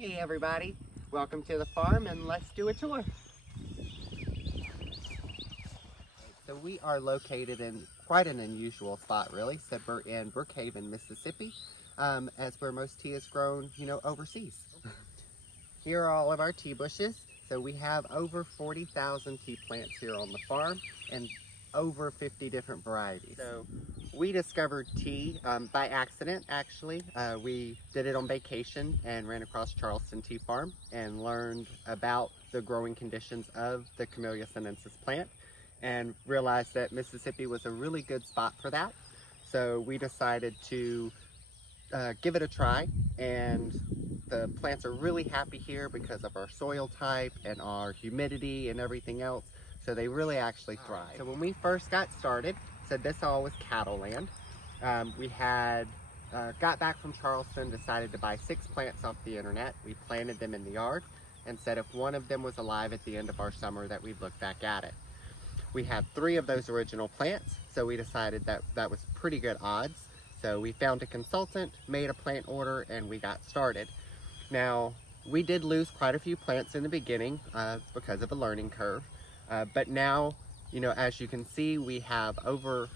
Hey everybody, welcome to the farm and let's do a tour. So we are located in quite an unusual spot really. So we're in Brookhaven, Mississippi, as where most tea is grown, overseas. Here are all of our tea bushes. So we have over 40,000 tea plants here on the farm and over 50 different varieties. So we discovered tea by accident, actually. We did it on vacation and ran across Charleston Tea Farm and learned about the growing conditions of the Camellia sinensis plant and realized that Mississippi was a really good spot for that. So we decided to give it a try, and the plants are really happy here because of our soil type and our humidity and everything else. So they really actually thrive. So when we first got started, so this all was cattle land. We had got back from Charleston, decided to buy 6 plants off the internet. We planted them in the yard and said if one of them was alive at the end of our summer that we'd look back at it. We had 3 of those original plants, so we decided that that was pretty good odds. So we found a consultant, made a plant order, and we got started. Now, we did lose quite a few plants in the beginning because of a learning curve. But now, as you can see, we have over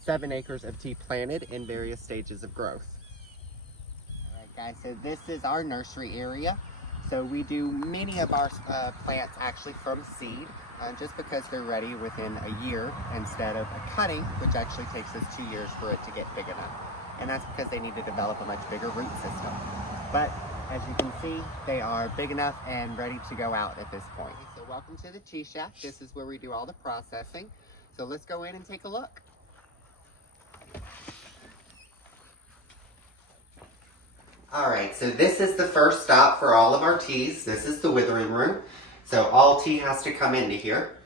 7 acres of tea planted in various stages of growth. All right, guys, so this is our nursery area. So we do many of our plants actually from seed, just because they're ready within a year instead of a cutting, which actually takes us 2 years for it to get big enough. And that's because they need to develop a much bigger root system. But as you can see, they are big enough and ready to go out at this point. So welcome to the tea shack. This is where we do all the processing. So let's go in and take a look. All right, so this is the first stop for all of our teas. This is the withering room. So all tea has to come into here.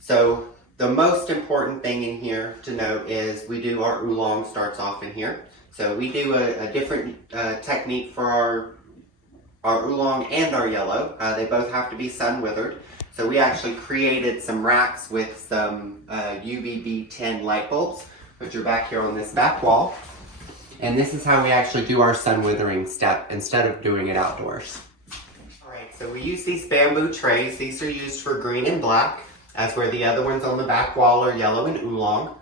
So the most important thing in here to note is we do our oolong starts off in here. So we do a different technique for our oolong and our yellow. They both have to be sun withered. So we actually created some racks with some UVB10 light bulbs, which are back here on this back wall. And this is how we actually do our sun withering step instead of doing it outdoors. All right, so we use these bamboo trays. These are used for green and black, as where the other ones on the back wall are yellow and oolong.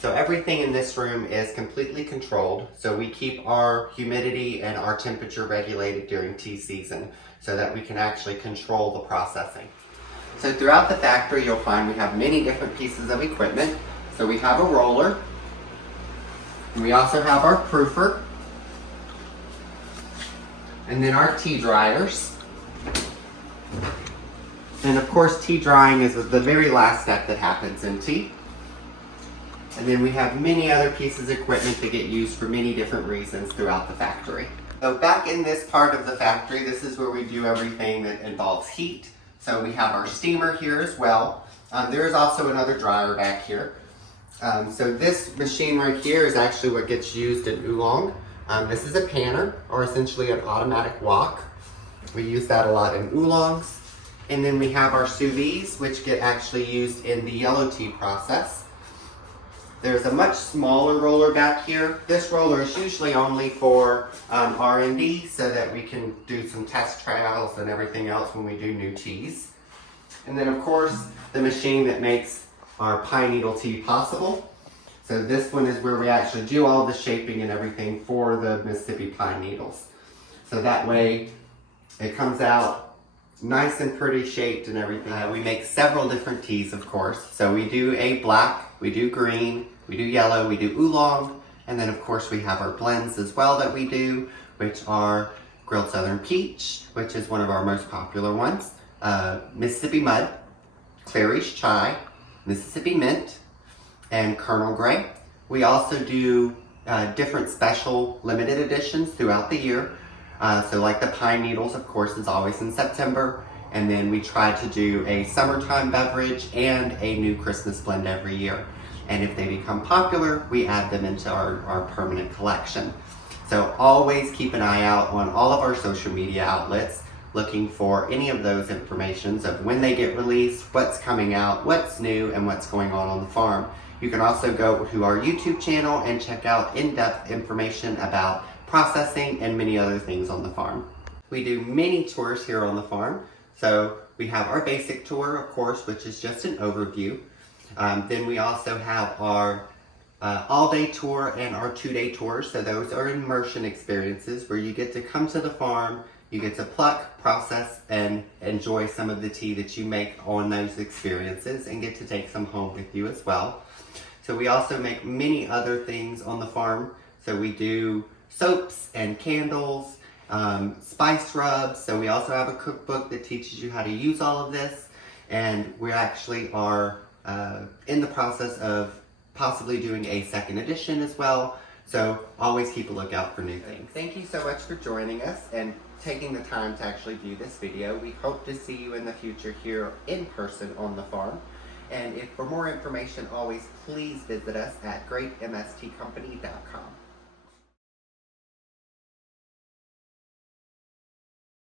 So everything in this room is completely controlled. So we keep our humidity and our temperature regulated during tea season so that we can actually control the processing. So throughout the factory, you'll find we have many different pieces of equipment. So we have a roller. And we also have our proofer. And then our tea dryers. And of course, tea drying is the very last step that happens in tea. And then we have many other pieces of equipment that get used for many different reasons throughout the factory. So back in this part of the factory, this is where we do everything that involves heat. So we have our steamer here as well. There is also another dryer back here. So this machine right here is actually what gets used in oolong. This is a panner, or essentially an automatic wok. We use that a lot in oolongs. And then we have our sous vides, which get actually used in the yellow tea process. There's a much smaller roller back here. This roller is usually only for R&D so that we can do some test trials and everything else when we do new teas. And then of course, the machine that makes our pine needle tea possible. So this one is where we actually do all the shaping and everything for the Mississippi pine needles. So that way it comes out nice and pretty shaped and everything. We make several different teas, of course. So we do a black, we do green, we do yellow, we do oolong, and then of course we have our blends as well that we do, which are grilled southern peach, which is one of our most popular ones, Mississippi mud, clarish chai, Mississippi mint, and Colonel Gray. We also do different special limited editions throughout the year. So like the pine needles, of course, is always in September. And then we try to do a summertime beverage and a new Christmas blend every year. And if they become popular, we add them into our permanent collection. So always keep an eye out on all of our social media outlets, looking for any of those informations of when they get released, what's coming out, what's new, and what's going on the farm. You can also go to our YouTube channel and check out in-depth information about processing and many other things on the farm. We do many tours here on the farm. So we have our basic tour, of course, which is just an overview. Then we also have our all-day tour and our 2-day tour. So those are immersion experiences where you get to come to the farm, you get to pluck, process, and enjoy some of the tea that you make on those experiences and get to take some home with you as well. So we also make many other things on the farm. So we do soaps and candles, spice rubs. So we also have a cookbook that teaches you how to use all of this. And we actually are in the process of possibly doing a second edition as well. So always keep a lookout for new things. Thank you so much for joining us and taking the time to actually view this video. We hope to see you in the future here in person on the farm. And if for more information, always please visit us at greatmstcompany.com.